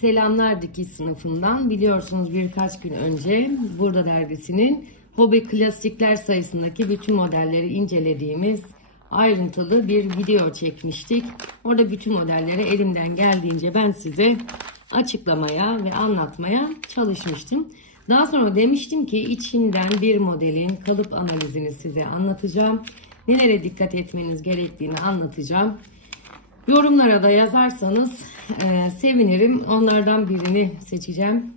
Selamlar dikiş sınıfından. Biliyorsunuz birkaç gün önce Burada dergisinin Hobi Klasikler sayısındaki bütün modelleri incelediğimiz ayrıntılı bir video çekmiştik. Orada bütün modelleri elimden geldiğince ben size açıklamaya ve anlatmaya çalışmıştım. Daha sonra demiştim ki içinden bir modelin kalıp analizini size anlatacağım. Nelere dikkat etmeniz gerektiğini anlatacağım. Yorumlara da yazarsanız sevinirim. Onlardan birini seçeceğim.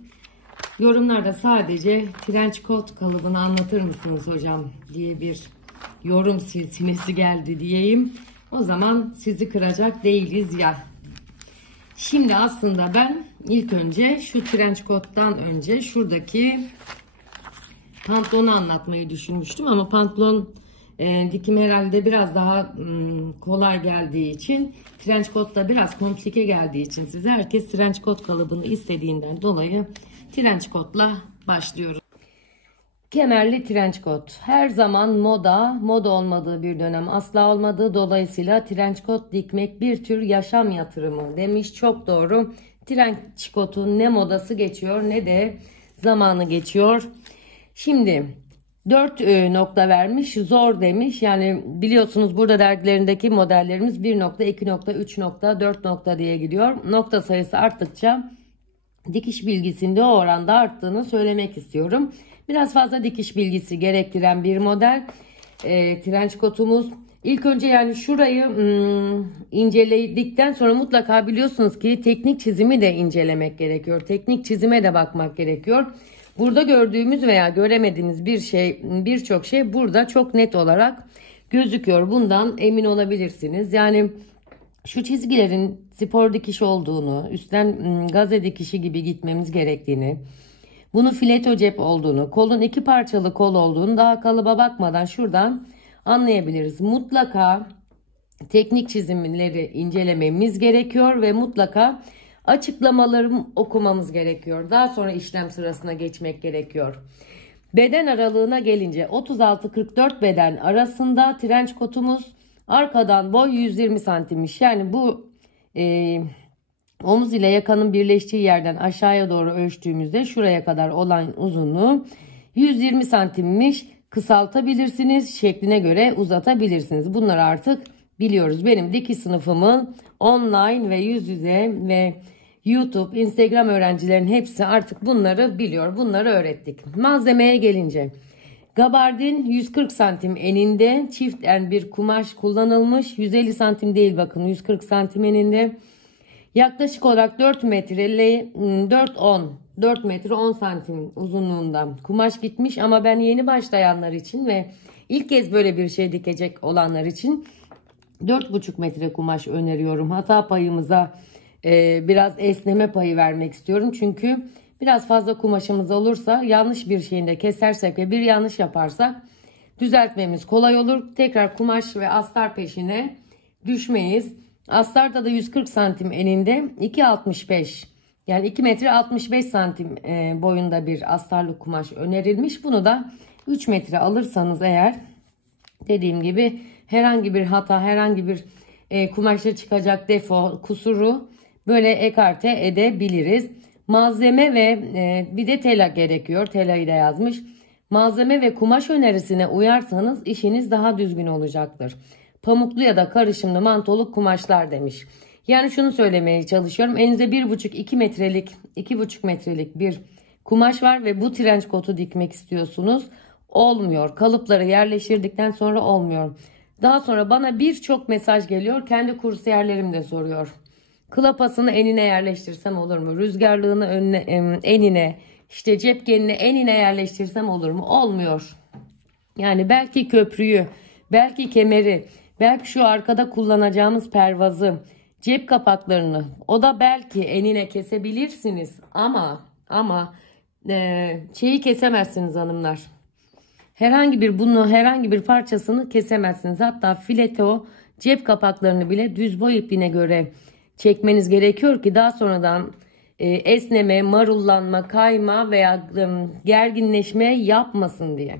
Yorumlarda sadece trench coat kalıbını anlatır mısınız hocam diye bir yorum silsilesi geldi diyeyim. O zaman sizi kıracak değiliz ya. Şimdi aslında ben ilk önce şu trench coat'tan önce şuradaki pantolonu anlatmayı düşünmüştüm. Ama pantolon dikim herhalde biraz daha kolay geldiği için, trench coat da biraz komplike geldiği için size herkes trench coat kalıbını istediğinden dolayı trench coat'la başlıyoruz. Kemerli trench coat her zaman moda olmadığı bir dönem asla olmadığı, dolayısıyla trench coat dikmek bir tür yaşam yatırımı demiş. Çok doğru. Trench coat'un ne modası geçiyor ne de zamanı geçiyor. Şimdi 4 nokta vermiş, zor demiş. Yani biliyorsunuz burada dergilerindeki modellerimiz 1 nokta, 2 nokta, 3 nokta, 4 nokta diye gidiyor. Nokta sayısı arttıkça dikiş bilgisinde o oranda arttığını söylemek istiyorum. Biraz fazla dikiş bilgisi gerektiren bir model trench coat'umuz. İlk önce yani şurayı inceledikten sonra mutlaka biliyorsunuz ki teknik çizimi de incelemek gerekiyor. Teknik çizime de bakmak gerekiyor. Burada gördüğümüz veya göremediğiniz birçok şey burada çok net olarak gözüküyor. Bundan emin olabilirsiniz. Yani şu çizgilerin spor dikiş olduğunu, üstten gaze dikişi gibi gitmemiz gerektiğini, bunu fileto cep olduğunu, kolun 2 parçalı kol olduğunu daha kalıba bakmadan şuradan anlayabiliriz. Mutlaka teknik çizimleri incelememiz gerekiyor ve mutlaka açıklamalarımı okumamız gerekiyor. Daha sonra işlem sırasına geçmek gerekiyor. Beden aralığına gelince 36-44 beden arasında trench coat'umuz, arkadan boy 120 santimmiş. Yani bu omuz ile yakanın birleştiği yerden aşağıya doğru ölçtüğümüzde şuraya kadar olan uzunluğu 120 santimmiş. Kısaltabilirsiniz, şekline göre uzatabilirsiniz. Bunları artık biliyoruz. Benim dikiş sınıfımın online ve yüz yüze ve YouTube, Instagram öğrencilerin hepsi artık bunları biliyor. Bunları öğrettik. Malzemeye gelince gabardin 140 santim eninde çift en bir kumaş kullanılmış. 150 santim değil, bakın 140 santim eninde. Yaklaşık olarak 4 metre 10 santim uzunluğunda kumaş gitmiş. Ama ben yeni başlayanlar için ve ilk kez böyle bir şey dikecek olanlar için 4,5 metre kumaş öneriyorum. Hata payımıza biraz esneme payı vermek istiyorum. Çünkü biraz fazla kumaşımız olursa, yanlış bir şeyinde kesersek ve bir yanlış yaparsak düzeltmemiz kolay olur. Tekrar kumaş ve astar peşine düşmeyiz. Astarda da 140 santim eninde 2,65 yani 2 metre 65 santim boyunda bir astarlı kumaş önerilmiş. Bunu da 3 metre alırsanız eğer, dediğim gibi herhangi bir hata, herhangi bir kumaşta çıkacak defo, kusuru böyle ekarte edebiliriz. Malzeme ve bir de tela gerekiyor. Telayı da yazmış. Malzeme ve kumaş önerisine uyarsanız işiniz daha düzgün olacaktır. Pamuklu ya da karışımlı mantoluk kumaşlar demiş. Yani şunu söylemeye çalışıyorum. Elinizde 1,5-2 metrelik, 2,5 metrelik bir kumaş var ve bu trench coat'u dikmek istiyorsunuz. Olmuyor. Kalıpları yerleştirdikten sonra olmuyor. Daha sonra bana birçok mesaj geliyor. Kendi kursiyerlerim de soruyor. Klapasını enine yerleştirsem olur mu? Rüzgarlığını enine, işte cepkenini enine yerleştirsem olur mu? Olmuyor. Yani belki köprüyü, belki kemeri, belki şu arkada kullanacağımız pervazı, cep kapaklarını, o da belki enine kesebilirsiniz. Ama şeyi kesemezsiniz hanımlar. Herhangi bir parçasını kesemezsiniz. Hatta fileto cep kapaklarını bile düz boy ipine göre çekmeniz gerekiyor ki daha sonradan esneme, marullanma, kayma veya gerginleşme yapmasın diye.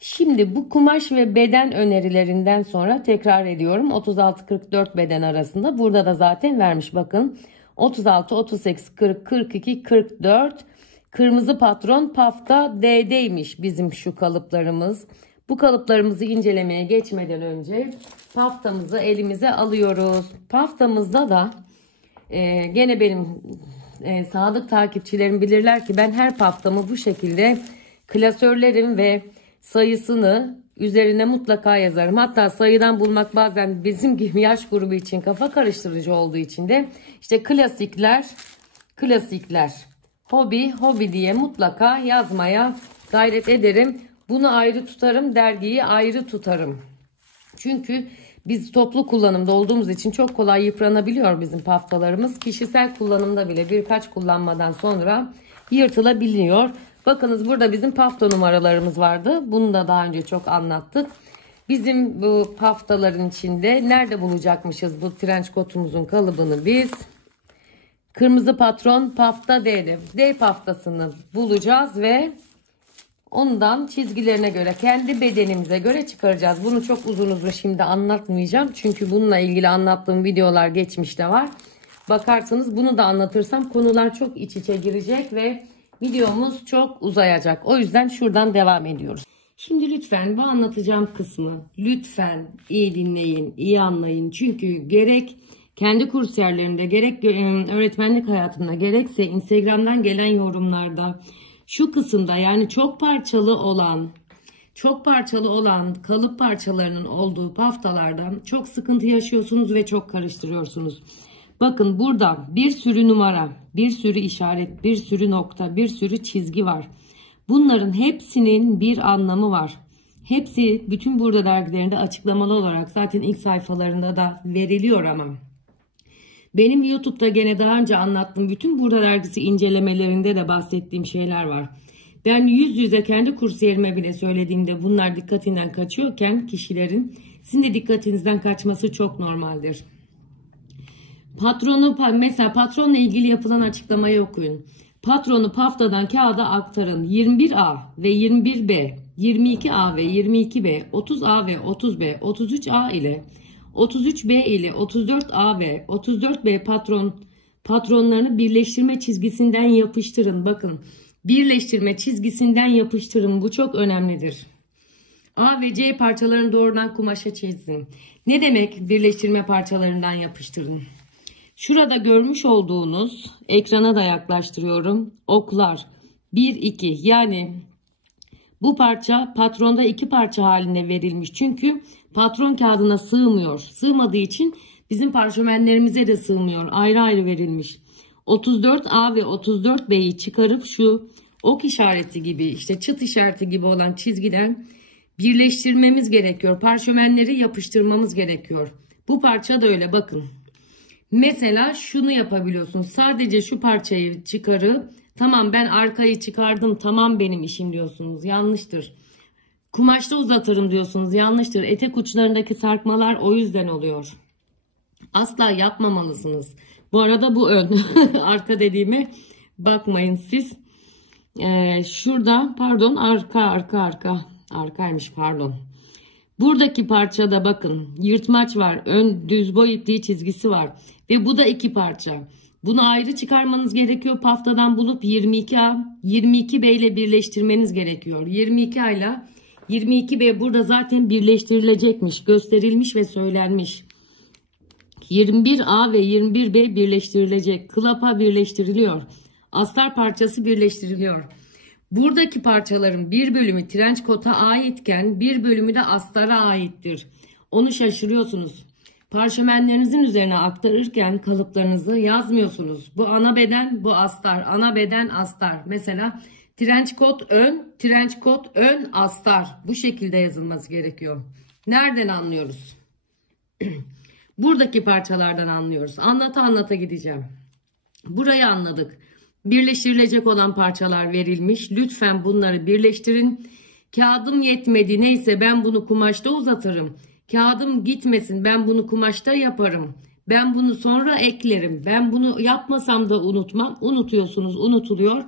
Şimdi bu kumaş ve beden önerilerinden sonra tekrar ediyorum. 36-44 beden arasında. Burada da zaten vermiş bakın. 36, 38, 40, 42, 44. Kırmızı patron Pafta D'deymiş bizim şu kalıplarımız. Bu kalıplarımızı incelemeye geçmeden önce paftamızı elimize alıyoruz. Paftamızda da gene benim sadık takipçilerim bilirler ki ben her paftamı bu şekilde klasörlerim ve sayısını üzerine mutlaka yazarım. Hatta sayıdan bulmak bazen bizim gibi yaş grubu için kafa karıştırıcı olduğu için de işte klasikler, hobi diye mutlaka yazmaya gayret ederim. Bunu ayrı tutarım, dergiyi ayrı tutarım. Çünkü biz toplu kullanımda olduğumuz için çok kolay yıpranabiliyor bizim paftalarımız. Kişisel kullanımda bile birkaç kullanmadan sonra yırtılabiliyor. Bakınız burada bizim pafta numaralarımız vardı. Bunu da daha önce çok anlattık. Bizim bu paftaların içinde nerede bulacakmışız bu trench coat'umuzun kalıbını biz? Kırmızı patron Pafta D'de. D paftasını bulacağız ve ondan çizgilerine göre kendi bedenimize göre çıkaracağız. Bunu çok uzun şimdi anlatmayacağım. Çünkü bununla ilgili anlattığım videolar geçmişte var. Bakarsanız bunu da anlatırsam konular çok iç içe girecek ve videomuz çok uzayacak. O yüzden şuradan devam ediyoruz. Şimdi lütfen bu anlatacağım kısmı lütfen iyi dinleyin, iyi anlayın. Çünkü gerek kendi kursiyerlerimde, gerek öğretmenlik hayatımda, gerekse Instagram'dan gelen yorumlarda şu kısımda yani çok parçalı olan kalıp parçalarının olduğu paftalarda çok sıkıntı yaşıyorsunuz ve çok karıştırıyorsunuz. Bakın burada bir sürü numara, bir sürü işaret, bir sürü nokta, bir sürü çizgi var. Bunların hepsinin bir anlamı var. Hepsi bütün burada dergilerinde açıklamalı olarak zaten ilk sayfalarında da veriliyor ama. Benim YouTube'da gene daha önce anlattığım bütün burada dergisi incelemelerinde de bahsettiğim şeyler var. Ben yüz yüze kendi kursiyerime bile söylediğimde bunlar dikkatinden kaçıyorken kişilerin sizin de dikkatinizden kaçması çok normaldir. Mesela patronla ilgili yapılan açıklamayı okuyun. Patronu paftadan kağıda aktarın. 21A ve 21B, 22A ve 22B, 30A ve 30B, 33A ile 33B ile 34A ve 34B patronlarını birleştirme çizgisinden yapıştırın. Bakın birleştirme çizgisinden yapıştırın. Bu çok önemlidir. A ve C parçalarını doğrudan kumaşa çizin. Ne demek birleştirme parçalarından yapıştırın? Şurada görmüş olduğunuz ekrana da yaklaştırıyorum. Oklar 1, 2 yani bu parça patronda 2 parça halinde verilmiş. Çünkü patron kağıdına sığmıyor. Sığmadığı için bizim parşömenlerimize de sığmıyor. Ayrı ayrı verilmiş. 34A ve 34B'yi çıkarıp şu ok işareti gibi işte çıt işareti gibi olan çizgiden birleştirmemiz gerekiyor. Parşömenleri yapıştırmamız gerekiyor. Bu parça da öyle bakın. Mesela şunu yapabiliyorsunuz. Sadece şu parçayı çıkarıp tamam ben arkayı çıkardım tamam benim işim diyorsunuz. Yanlıştır. Kumaşta uzatırım diyorsunuz. Yanlıştır. Etek uçlarındaki sarkmalar o yüzden oluyor. Asla yapmamalısınız. Bu arada bu ön. Arka dediğime bakmayın siz. Şurada pardon arkaymış pardon. Buradaki parçada bakın yırtmaç var. Ön düz boy ipliği çizgisi var. Ve bu da 2 parça. Bunu ayrı çıkarmanız gerekiyor. Paftadan bulup 22A, 22B ile birleştirmeniz gerekiyor. 22A ile 22B burada zaten birleştirilecekmiş. Gösterilmiş ve söylenmiş. 21A ve 21B birleştirilecek. Klapa birleştiriliyor. Astar parçası birleştiriliyor. Buradaki parçaların bir bölümü trench coat'a aitken bir bölümü de astara aittir. Onu şaşırıyorsunuz. Parşömenlerinizin üzerine aktarırken kalıplarınızı yazmıyorsunuz. Bu ana beden, bu astar. Ana beden, astar. Mesela trench coat ön, trench coat ön, astar. Bu şekilde yazılması gerekiyor. Nereden anlıyoruz? Buradaki parçalardan anlıyoruz. Anlata anlata gideceğim. Burayı anladık. Birleştirilecek olan parçalar verilmiş. Lütfen bunları birleştirin. Kağıdım yetmedi. Neyse ben bunu kumaşta uzatırım. Kağıdım gitmesin. Ben bunu kumaşta yaparım. Ben bunu sonra eklerim. Ben bunu yapmasam da unutmam. Unutuyorsunuz. Unutuluyor.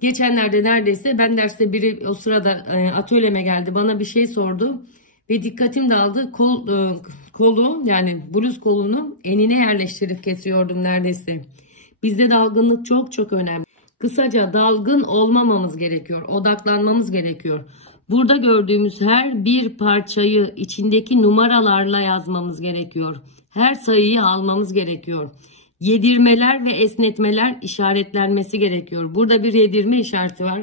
Geçenlerde neredeyse ben derste biri o sırada atölyeme geldi. Bana bir şey sordu. Ve dikkatim dağıldı. Kolu yani bluz kolunu enine yerleştirip kesiyordum neredeyse. Bizde dalgınlık çok çok önemli. Kısaca dalgın olmamamız gerekiyor. Odaklanmamız gerekiyor. Burada gördüğümüz her bir parçayı içindeki numaralarla yazmamız gerekiyor. Her sayıyı almamız gerekiyor. Yedirmeler ve esnetmeler işaretlenmesi gerekiyor. Burada bir yedirme işareti var.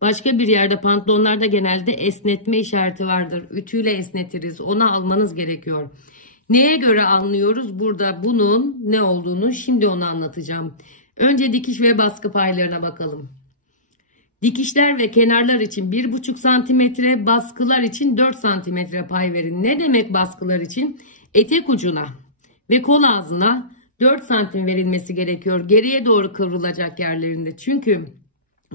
Başka bir yerde pantolonlarda genelde esnetme işareti vardır. Ütüyle esnetiriz. Onu almanız gerekiyor. Neye göre anlıyoruz? Burada bunun ne olduğunu şimdi onu anlatacağım. Önce dikiş ve baskı paylarına bakalım. Dikişler ve kenarlar için 1,5 santimetre, baskılar için 4 santimetre pay verin. Ne demek baskılar için? Etek ucuna ve kol ağzına 4 santim verilmesi gerekiyor. Geriye doğru kıvrılacak yerlerinde. Çünkü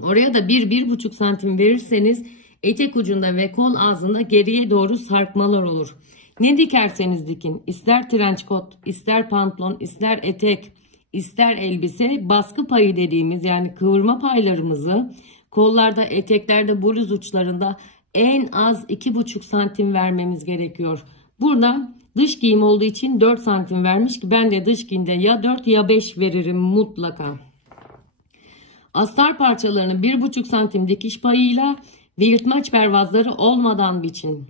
oraya da 1-1,5 santim verirseniz etek ucunda ve kol ağzında geriye doğru sarkmalar olur. Ne dikerseniz dikin, ister trench coat, ister pantolon, ister etek, ister elbise, baskı payı dediğimiz yani kıvırma paylarımızı kollarda, eteklerde, bluz uçlarında en az 2,5 santim vermemiz gerekiyor. Burada dış giyim olduğu için 4 santim vermiş ki ben de dış giyimde ya 4 ya 5 veririm mutlaka. Astar parçalarını 1,5 santim dikiş payıyla ve yırtmaç pervazları olmadan biçin.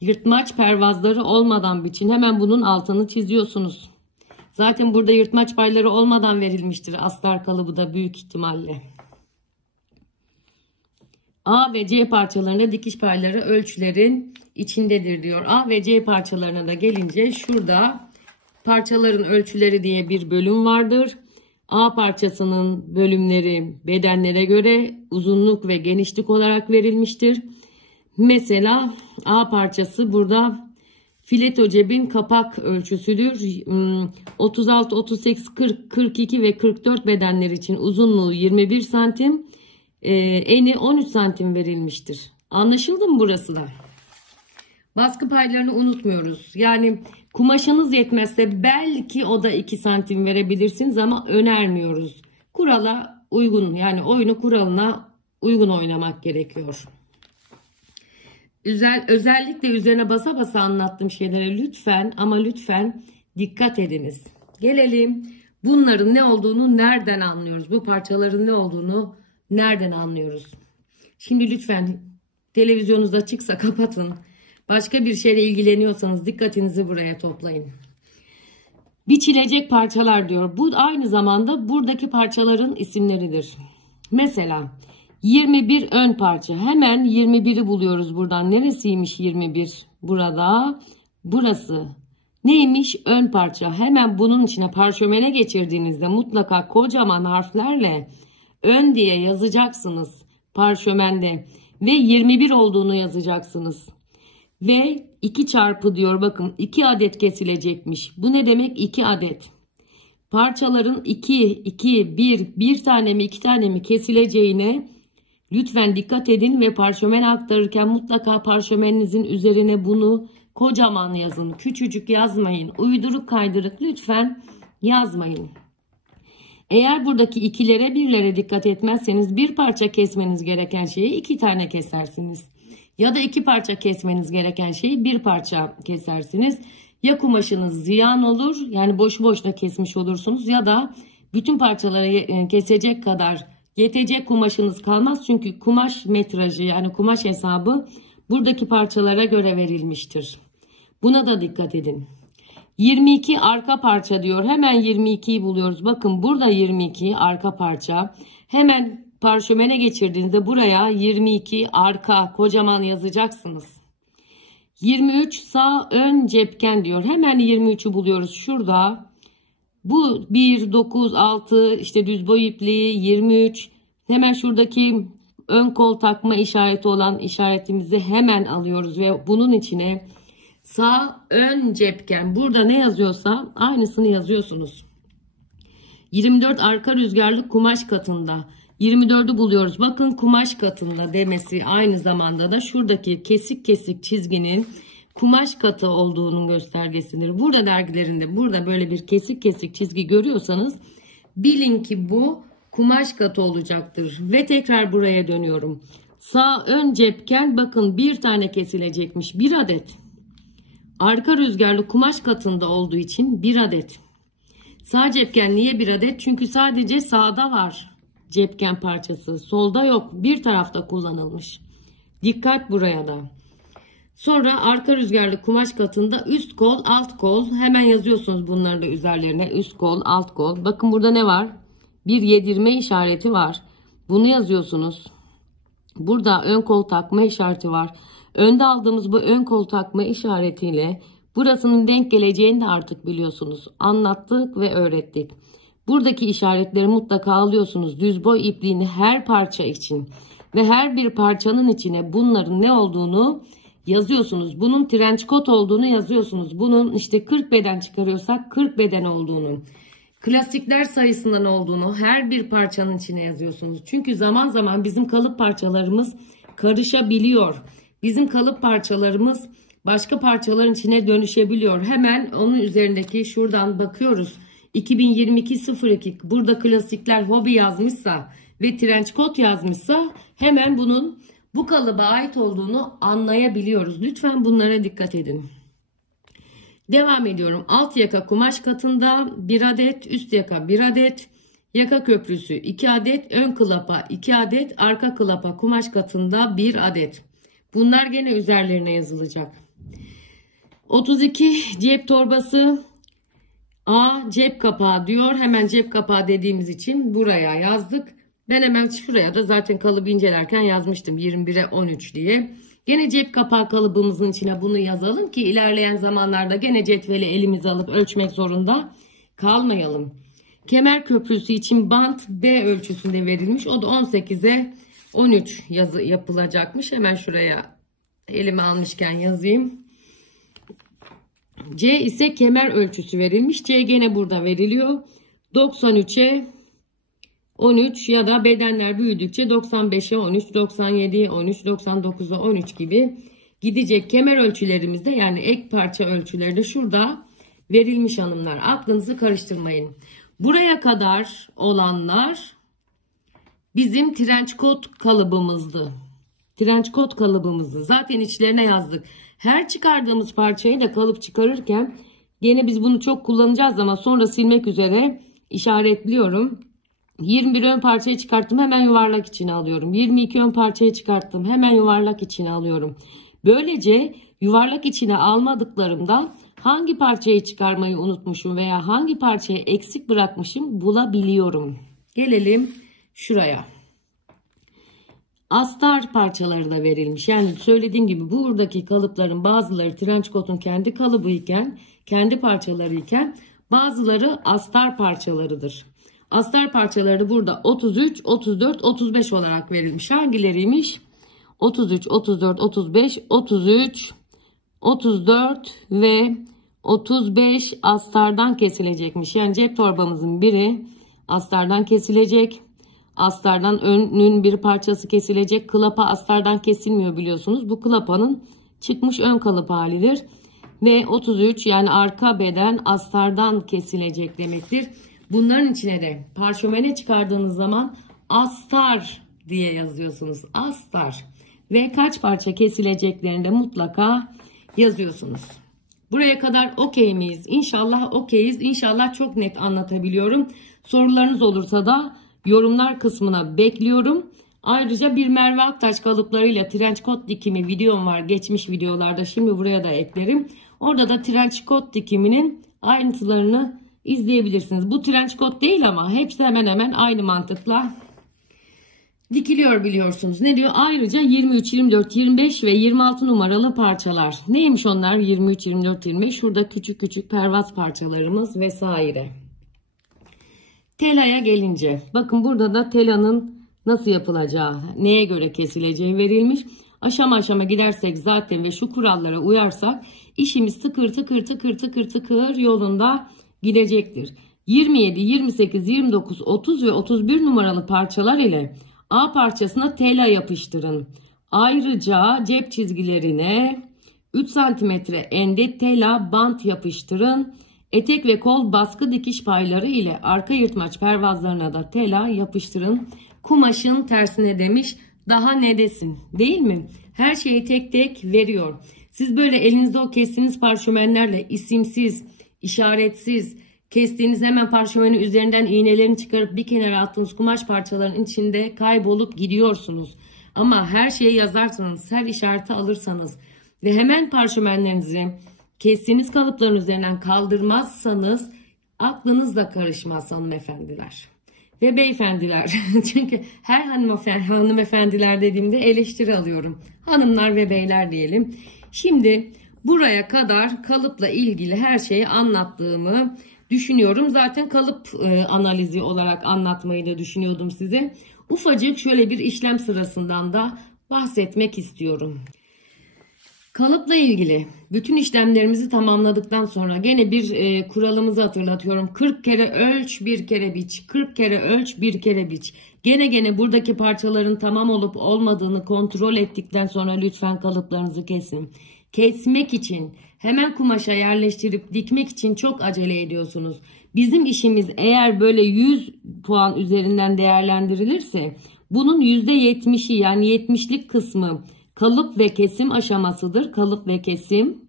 Yırtmaç pervazları olmadan biçin. Hemen bunun altını çiziyorsunuz. Zaten burada yırtmaç payları olmadan verilmiştir astar kalıbı da büyük ihtimalle. A ve C parçalarında dikiş payları ölçülerin içindedir diyor. A ve C parçalarına da gelince şurada parçaların ölçüleri diye bir bölüm vardır. A parçasının bölümleri bedenlere göre uzunluk ve genişlik olarak verilmiştir. Mesela A parçası burada fileto cebin kapak ölçüsüdür. 36, 38, 40, 42 ve 44 bedenler için uzunluğu 21 santim. Eni 13 santim verilmiştir. Anlaşıldı mı burası da? Baskı paylarını unutmuyoruz. Yani kumaşınız yetmezse belki o da 2 santim verebilirsiniz ama önermiyoruz. Kurala uygun yani oyunu kuralına uygun oynamak gerekiyor. Özellikle üzerine basa basa anlattığım şeylere lütfen ama lütfen dikkat ediniz. Gelelim bunların ne olduğunu nereden anlıyoruz? Bu parçaların ne olduğunu nereden anlıyoruz? Şimdi lütfen televizyonunuz açıksa kapatın. Başka bir şeyle ilgileniyorsanız dikkatinizi buraya toplayın. Biçilecek parçalar diyor. Bu aynı zamanda buradaki parçaların isimleridir. Mesela 21 ön parça. Hemen 21'i buluyoruz buradan. Neresiymiş 21? Burada. Burası. Neymiş? Ön parça. Hemen bunun içine parşömene geçirdiğinizde mutlaka kocaman harflerle ön diye yazacaksınız parşömende. Ve 21 olduğunu yazacaksınız. Ve 2 çarpı diyor bakın 2 adet kesilecekmiş. Bu ne demek? 2 adet. Parçaların 1 tane mi 2 tane mi kesileceğine lütfen dikkat edin ve parşömen aktarırken mutlaka parşömeninizin üzerine bunu kocaman yazın. Küçücük yazmayın. Uyduruk kaydırık lütfen yazmayın. Eğer buradaki ikilere birlere dikkat etmezseniz bir parça kesmeniz gereken şeyi 2 tane kesersiniz. Ya da 2 parça kesmeniz gereken şeyi 1 parça kesersiniz. Ya kumaşınız ziyan olur yani boşu boşuna kesmiş olursunuz ya da bütün parçaları kesecek kadar yetecek kumaşınız kalmaz. Çünkü kumaş metrajı yani kumaş hesabı buradaki parçalara göre verilmiştir. Buna da dikkat edin. 22 arka parça diyor. Hemen 22'yi buluyoruz. Bakın burada 22 arka parça. Hemen parşömene geçirdiğinizde buraya 22 arka kocaman yazacaksınız. 23 sağ ön cepken diyor. Hemen 23'ü buluyoruz. Şurada bu 1, 9, 6 işte düz boy ipliği 23. Hemen şuradaki ön kol takma işareti olan işaretimizi hemen alıyoruz ve bunun içine sağ ön cepken burada ne yazıyorsa aynısını yazıyorsunuz. 24 arka rüzgarlı kumaş katında. 24'ü buluyoruz. Bakın kumaş katında demesi aynı zamanda da şuradaki kesik kesik çizginin kumaş katı olduğunun göstergesidir. Burada dergilerinde burada böyle bir kesik kesik çizgi görüyorsanız bilin ki bu kumaş katı olacaktır. Ve tekrar buraya dönüyorum. Sağ ön cepken bakın bir tane kesilecekmiş. 1 adet. Arka rüzgarlı kumaş katında olduğu için 1 adet. Sağ cepken niye bir adet? Çünkü sadece sağda var cepken parçası. Solda yok. Bir tarafta kullanılmış. Dikkat buraya da. Sonra arka rüzgarlı kumaş katında üst kol, alt kol. Hemen yazıyorsunuz bunların da üzerlerine. Üst kol, alt kol. Bakın burada ne var? Bir yedirme işareti var. Bunu yazıyorsunuz. Burada ön kol takma işareti var. Önde aldığımız bu ön kol takma işaretiyle burasının denk geleceğini de artık biliyorsunuz. Anlattık ve öğrettik. Buradaki işaretleri mutlaka alıyorsunuz. Düz boy ipliğini her parça için ve her bir parçanın içine bunların ne olduğunu yazıyorsunuz. Bunun trench coat olduğunu yazıyorsunuz. Bunun işte 40 beden çıkarıyorsak 40 beden olduğunu, klastikler sayısından olduğunu her bir parçanın içine yazıyorsunuz. Çünkü zaman zaman bizim kalıp parçalarımız karışabiliyor. Bizim kalıp parçalarımız başka parçaların içine dönüşebiliyor. Hemen onun üzerindeki şuradan bakıyoruz. 2022-02 burada klasikler hobi yazmışsa ve trench coat yazmışsa hemen bunun bu kalıba ait olduğunu anlayabiliyoruz. Lütfen bunlara dikkat edin. Devam ediyorum. Alt yaka kumaş katında 1 adet, üst yaka 1 adet, yaka köprüsü 2 adet, ön klapa 2 adet, arka klapa kumaş katında 1 adet. Bunlar gene üzerlerine yazılacak. 32 cep torbası A cep kapağı diyor. Hemen cep kapağı dediğimiz için buraya yazdık. Ben hemen şuraya da zaten kalıbı incelerken yazmıştım 21'e 13 diye. Gene cep kapağı kalıbımızın içine bunu yazalım ki ilerleyen zamanlarda gene cetveli elimize alıp ölçmek zorunda kalmayalım. Kemer köprüsü için bant B ölçüsünde verilmiş. O da 18'e 13 yazı yapılacakmış. Hemen şuraya elime almışken yazayım. C ise kemer ölçüsü verilmiş. C gene burada veriliyor. 93'e 13 ya da bedenler büyüdükçe 95'e 13, 97'ye 13, 99'a 13 gibi gidecek. Kemer ölçülerimizde yani ek parça ölçüleri de şurada verilmiş hanımlar. Aklınızı karıştırmayın. Buraya kadar olanlar bizim trench coat kalıbımızdı. Trench coat kalıbımızdı. Zaten içlerine yazdık. Her çıkardığımız parçayı da kalıp çıkarırken gene biz bunu çok kullanacağız ama sonra silmek üzere işaretliyorum. 21 ön parçayı çıkarttım, hemen yuvarlak içine alıyorum. 22 ön parçayı çıkarttım, hemen yuvarlak içine alıyorum. Böylece yuvarlak içine almadıklarımda hangi parçayı çıkarmayı unutmuşum veya hangi parçayı eksik bırakmışım bulabiliyorum. Gelelim şuraya. Astar parçaları da verilmiş. Yani söylediğim gibi buradaki kalıpların bazıları trench coat'un kendi kalıbı iken, kendi parçaları iken bazıları astar parçalarıdır. Astar parçaları da burada 33, 34, 35 olarak verilmiş. Hangileriymiş? 33, 34, 35, 33, 34 ve 35 astardan kesilecekmiş. Yani cep torbamızın biri astardan kesilecek. Astardan önün bir parçası kesilecek. Klapa astardan kesilmiyor biliyorsunuz. Bu klapanın çıkmış ön kalıp halidir. Ve 33 yani arka beden astardan kesilecek demektir. Bunların içine de parşömene çıkardığınız zaman astar diye yazıyorsunuz. Astar. Ve kaç parça kesileceklerini de mutlaka yazıyorsunuz. Buraya kadar okey miyiz? İnşallah okeyiz. İnşallah çok net anlatabiliyorum. Sorularınız olursa da yorumlar kısmına bekliyorum. Ayrıca bir Merve Aktaş kalıplarıyla trench coat dikimi videom var. Geçmiş videolarda. Şimdi buraya da eklerim. Orada da trench coat dikiminin ayrıntılarını izleyebilirsiniz. Bu trench coat değil ama hepsi hemen hemen aynı mantıkla dikiliyor biliyorsunuz. Ne diyor? Ayrıca 23, 24, 25 ve 26 numaralı parçalar. Neymiş onlar? 23, 24, 25. Şurada küçük küçük pervaz parçalarımız vesaire. Telaya gelince. Bakın burada da telanın nasıl yapılacağı, neye göre kesileceği verilmiş. Aşama aşama gidersek zaten ve şu kurallara uyarsak işimiz tıkır tıkır tıkır tıkır tıkır yolunda gidecektir. 27, 28, 29, 30 ve 31 numaralı parçalar ile A parçasına tela yapıştırın. Ayrıca cep çizgilerine 3 cm ende tela bant yapıştırın. Etek ve kol baskı dikiş payları ile arka yırtmaç pervazlarına da tela yapıştırın. Kumaşın tersine demiş. Daha ne desin, değil mi? Her şeyi tek tek veriyor. Siz böyle elinizde o kestiğiniz parşömenlerle isimsiz, işaretsiz, Kestiğiniz hemen parşömenin üzerinden iğnelerini çıkarıp bir kenara attığınız kumaş parçalarının içinde kaybolup gidiyorsunuz. Ama her şeyi yazarsanız, her işareti alırsanız ve hemen parşömenlerinizi kestiğiniz kalıpların üzerinden kaldırmazsanız aklınız da karışmaz hanımefendiler ve beyefendiler. Çünkü her hanımefendiler dediğimde eleştiri alıyorum. Hanımlar ve beyler diyelim. Şimdi buraya kadar kalıpla ilgili her şeyi anlattığımı düşünüyorum. Zaten kalıp analizi olarak anlatmayı da düşünüyordum size. Ufacık şöyle bir işlem sırasından da bahsetmek istiyorum. Kalıpla ilgili bütün işlemlerimizi tamamladıktan sonra gene bir kuralımızı hatırlatıyorum. 40 kere ölç, bir kere biç. 40 kere ölç, bir kere biç. Gene buradaki parçaların tamam olup olmadığını kontrol ettikten sonra lütfen kalıplarınızı kesin. Kesmek için, hemen kumaşa yerleştirip dikmek için çok acele ediyorsunuz. Bizim işimiz eğer böyle 100 puan üzerinden değerlendirilirse bunun %70'i yani 70'lik kısmı kalıp ve kesim aşamasıdır. Kalıp ve kesim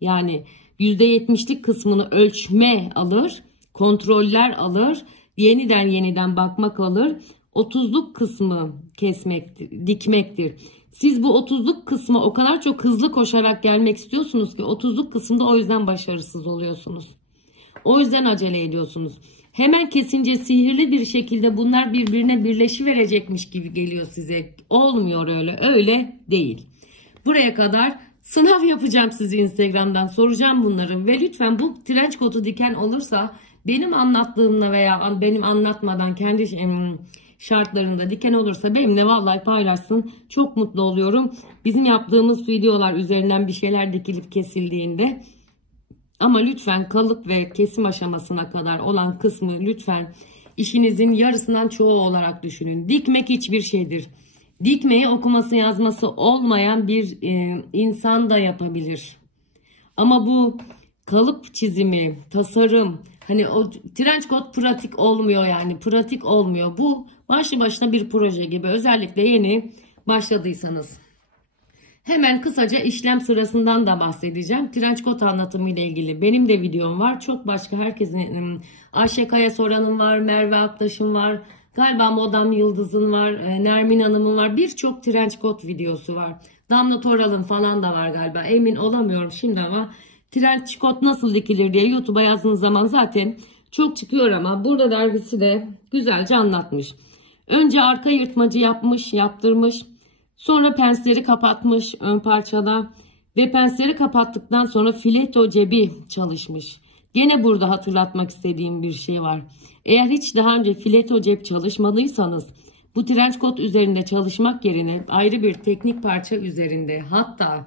yani %70'lik kısmını ölçme alır, kontroller alır, yeniden bakmak alır. 30'luk kısmı kesmektir, dikmektir. Siz bu 30'luk kısmı o kadar çok hızlı koşarak gelmek istiyorsunuz ki 30'luk kısımda o yüzden başarısız oluyorsunuz. O yüzden acele ediyorsunuz. Hemen kesince sihirli bir şekilde bunlar birbirine birleşiverecekmiş gibi geliyor size. Olmuyor öyle. Öyle değil. Buraya kadar sınav yapacağım sizi Instagram'dan. Soracağım bunları. Ve lütfen bu trench coat'u diken olursa benim anlattığımla veya benim anlatmadan kendi şartlarında diken olursa benimle vallahi paylaşsın. Çok mutlu oluyorum. Bizim yaptığımız videolar üzerinden bir şeyler dikilip kesildiğinde. Ama lütfen kalıp ve kesim aşamasına kadar olan kısmı lütfen işinizin yarısından çoğu olarak düşünün. Dikmek hiçbir şeydir. Dikmeyi okuması yazması olmayan bir insan da yapabilir. Ama bu kalıp çizimi, tasarım, hani o trench coat pratik olmuyor yani. Pratik olmuyor. Bu başlı başına bir proje gibi. Özellikle yeni başladıysanız. Hemen kısaca işlem sırasından da bahsedeceğim. Trench coat anlatımı ile ilgili benim de videom var. Çok başka herkesin, Ayşe Kaya Soran'ın var, Merve Aktaş'ın var. Galiba Modam Yıldız'ın var, Nermin Hanım'ın var. Birçok trench coat videosu var. Damla Toral'ın falan da var galiba. Emin olamıyorum şimdi ama trench coat nasıl dikilir diye YouTube'a yazdığınız zaman zaten çok çıkıyor ama burada dergisi de güzelce anlatmış. Önce arka yırtmacı yaptırmış. Sonra pensleri kapatmış ön parçada ve pensleri kapattıktan sonra fileto cebi çalışmış. Gene burada hatırlatmak istediğim bir şey var. Eğer hiç daha önce fileto cep çalışmadıysanız bu trench coat üzerinde çalışmak yerine ayrı bir teknik parça üzerinde, hatta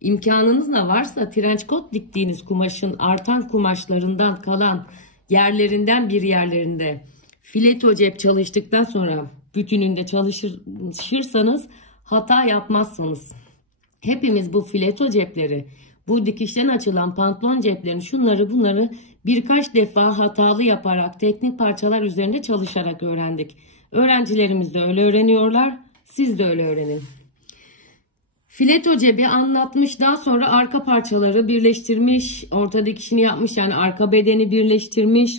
imkanınız da varsa trench coat diktiğiniz kumaşın artan kumaşlarından kalan yerlerinden bir yerlerinde fileto cep çalıştıktan sonra bütününde çalışırsanız hata yapmazsınız. Hepimiz bu fileto cepleri, bu dikişten açılan pantolon ceplerini, şunları bunları birkaç defa hatalı yaparak teknik parçalar üzerinde çalışarak öğrendik. Öğrencilerimiz de öyle öğreniyorlar. Siz de öyle öğrenin. Fileto cebi anlatmış. Daha sonra arka parçaları birleştirmiş. Orta dikişini yapmış. Yani arka bedeni birleştirmiş.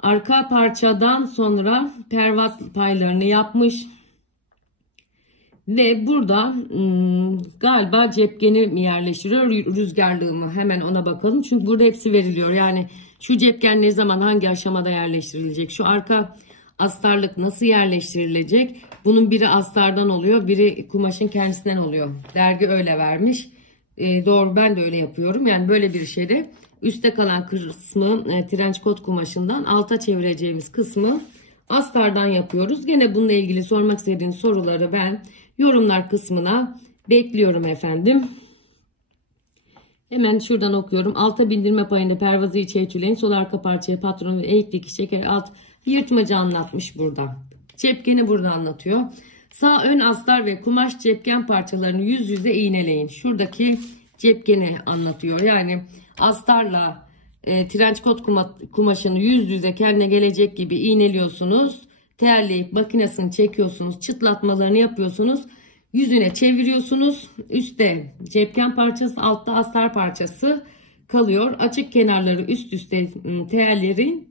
Arka parçadan sonra pervaz paylarını yapmış. Ve burada galiba cepkeni mi yerleştiriyor, rüzgarlığı mı? Hemen ona bakalım. Çünkü burada hepsi veriliyor. Yani şu cepken ne zaman, hangi aşamada yerleştirilecek? Şu arka astarlık nasıl yerleştirilecek? Bunun biri astardan oluyor, biri kumaşın kendisinden oluyor. Dergi öyle vermiş. Doğru, ben de öyle yapıyorum. Yani böyle bir şeyde üstte kalan kısmı trench coat kumaşından alta çevireceğimiz kısmı astardan yapıyoruz. Gene bununla ilgili sormak istediğiniz soruları ben yorumlar kısmına bekliyorum efendim. Hemen şuradan okuyorum. Alta bindirme payında pervazı içe ütüleyin. Sol arka parçaya patronu ve eğik dikiş çeker. Alt yırtmacı anlatmış burada. Cepkeni burada anlatıyor. Sağ ön astar ve kumaş cepken parçalarını yüz yüze iğneleyin. Şuradaki cepkeni anlatıyor. Yani astarla trench coat kumaşını yüz yüze kendine gelecek gibi iğneliyorsunuz. Terleyip makinesini çekiyorsunuz. Çıtlatmalarını yapıyorsunuz. Yüzüne çeviriyorsunuz. Üstte cepken parçası, altta astar parçası kalıyor. Açık kenarları üst üste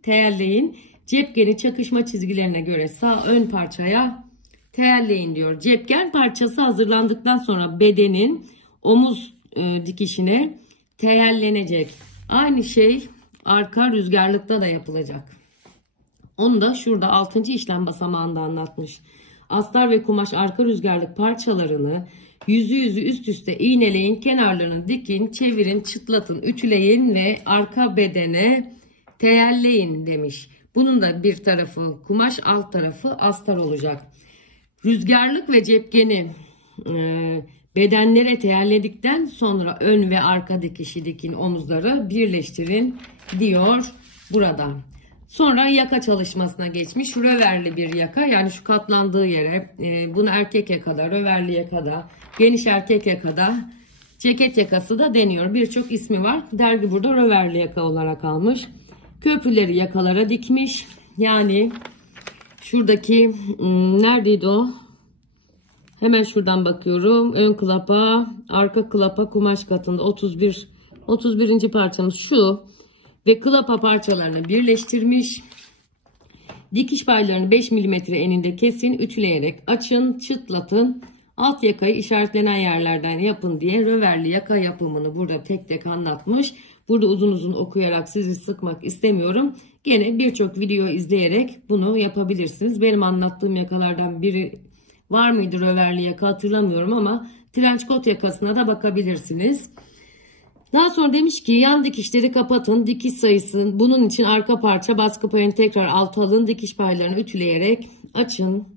teyelleyin. Cepkeni çakışma çizgilerine göre sağ ön parçaya teyelleyin diyor. Cepken parçası hazırlandıktan sonra bedenin omuz dikişine teyellenecek. Aynı şey arka rüzgarlıkta da yapılacak. Onu da şurada 6. işlem basamağında anlatmış. Astar ve kumaş arka rüzgarlık parçalarını yüzü üst üste iğneleyin, kenarlarını dikin, çevirin, çıtlatın, ütüleyin ve arka bedene teyelleyin demiş. Bunun da bir tarafı kumaş, alt tarafı astar olacak. Rüzgarlık ve cepkeni bedenlere teyelledikten sonra ön ve arka dikişi dikin, omuzları birleştirin diyor burada. Sonra yaka çalışmasına geçmiş. Şu röverli bir yaka, yani şu katlandığı yere, bunu erkek yakada, röverli yakada, geniş erkek yakada, ceket yakası da deniyor. Birçok ismi var. Dergi burada röverli yaka olarak almış. Köprüleri yakalara dikmiş. Yani şuradaki neredeydi o? Hemen şuradan bakıyorum. Ön klapa, arka klapa kumaş katında 31. parçamız şu. Ve klapa parçalarını birleştirmiş. Dikiş paylarını 5 mm eninde kesin. Ütüleyerek açın, çıtlatın. Alt yakayı işaretlenen yerlerden yapın diye röverli yaka yapımını burada tek tek anlatmış. Burada uzun okuyarak sizi sıkmak istemiyorum. Gene birçok video izleyerek bunu yapabilirsiniz. Benim anlattığım yakalardan biri var mıydı röverli yaka hatırlamıyorum ama trench coat yakasına da bakabilirsiniz. Daha sonra demiş ki yan dikişleri kapatın. Dikiş sayısı, bunun için arka parça baskı payını tekrar alta alın. Dikiş paylarını ütüleyerek açın.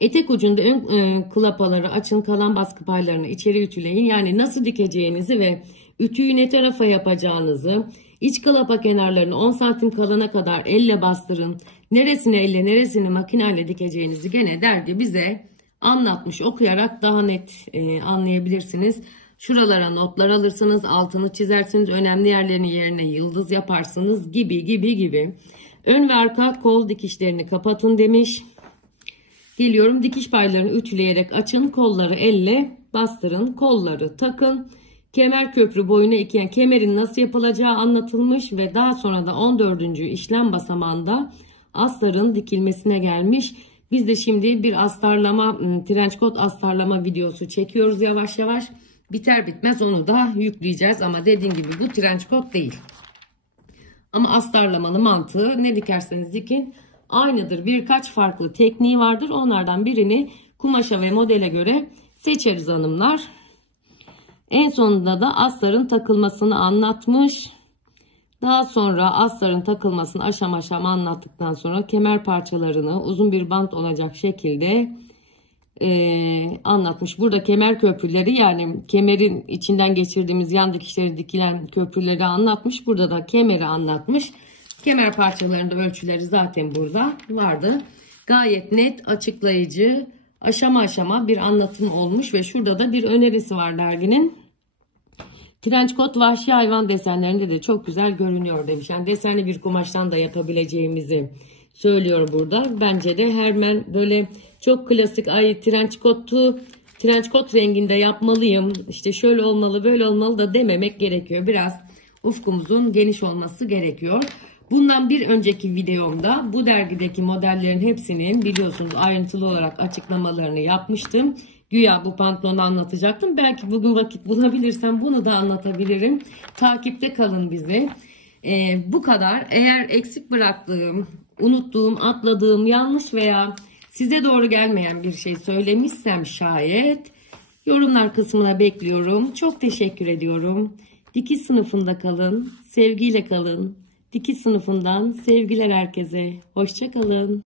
Etek ucunda ön klapaları açın. Kalan baskı paylarını içeri ütüleyin. Yani nasıl dikeceğinizi ve ütüyü ne tarafa yapacağınızı, iç klapa kenarlarını 10 santim kalana kadar elle bastırın. Neresini elle, neresini makineyle dikeceğinizi gene dergi bize anlatmış. Okuyarak daha net anlayabilirsiniz. Şuralara notlar alırsınız, altını çizersiniz, önemli yerlerini yerine yıldız yaparsınız gibi. Ön ve arka kol dikişlerini kapatın demiş. Geliyorum, dikiş paylarını ütüleyerek açın, kolları elle bastırın, kolları takın. Kemer köprü boyuna iken kemerin nasıl yapılacağı anlatılmış ve daha sonra da 14. işlem basamağında astarın dikilmesine gelmiş. Biz de şimdi bir astarlama, trench coat astarlama videosu çekiyoruz yavaş yavaş. Biter bitmez onu da yükleyeceğiz ama dediğim gibi bu trench coat değil. Ama astarlamanın mantığı ne dikerseniz dikin aynıdır. Birkaç farklı tekniği vardır. Onlardan birini kumaşa ve modele göre seçeriz hanımlar. En sonunda da astarın takılmasını anlatmış. Daha sonra astarın takılmasını aşama aşama anlattıktan sonra kemer parçalarını uzun bir bant olacak şekilde anlatmış. Burada kemer köprüleri, yani kemerin içinden geçirdiğimiz yan dikişleri dikilen köprüleri anlatmış. Burada da kemeri anlatmış. Kemer parçalarında ölçüleri zaten burada vardı. Gayet net, açıklayıcı, aşama aşama bir anlatım olmuş ve şurada da bir önerisi var derginin. Trench coat vahşi hayvan desenlerinde de çok güzel görünüyor demiş. Yani desenli bir kumaştan da yapabileceğimizi söylüyor burada. Bence de hemen böyle çok klasik, ay trench coat renginde yapmalıyım, İşte şöyle olmalı böyle olmalı da dememek gerekiyor. Biraz ufkumuzun geniş olması gerekiyor. Bundan bir önceki videomda bu dergideki modellerin hepsinin biliyorsunuz ayrıntılı olarak açıklamalarını yapmıştım. Güya bu pantolonu anlatacaktım. Belki bugün vakit bulabilirsem bunu da anlatabilirim. Takipte kalın bizi. Bu kadar. Eğer eksik bıraktığım, unuttuğum, atladığım, yanlış veya size doğru gelmeyen bir şey söylemişsem şayet yorumlar kısmına bekliyorum. Çok teşekkür ediyorum. Dikiş sınıfında kalın. Sevgiyle kalın. Dikiş sınıfından sevgiler herkese. Hoşça kalın.